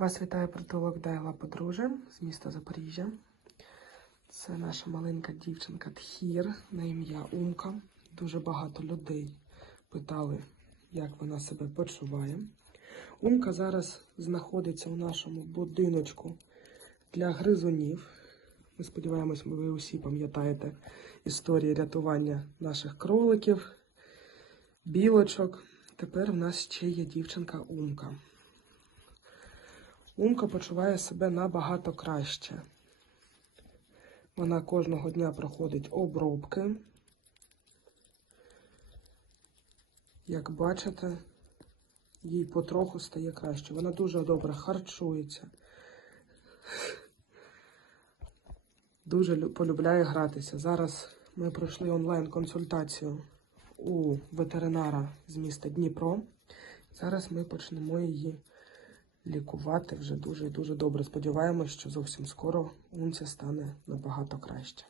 Вас вітає притулок Дайла Подружжя з міста Запоріжжя. Це наша маленька дівчинка Тхір на ім'я Умка. Дуже багато людей питали, як вона себе почуває. Умка зараз знаходиться у нашому будиночку для гризунів. Ми сподіваємось, ви усі пам'ятаєте історії рятування наших кроликів, білочок. Тепер в нас ще є дівчинка Умка. Умка почуває себе набагато краще. Вона кожного дня проходить обробки. Як бачите, їй потроху стає краще. Вона дуже добре харчується. Дуже полюбляє гратися. Зараз ми пройшли онлайн-консультацію у ветеринара з міста Дніпро. Зараз ми почнемо її лікувати вже дуже і дуже добре. Сподіваємось, що зовсім скоро унця стане набагато краще.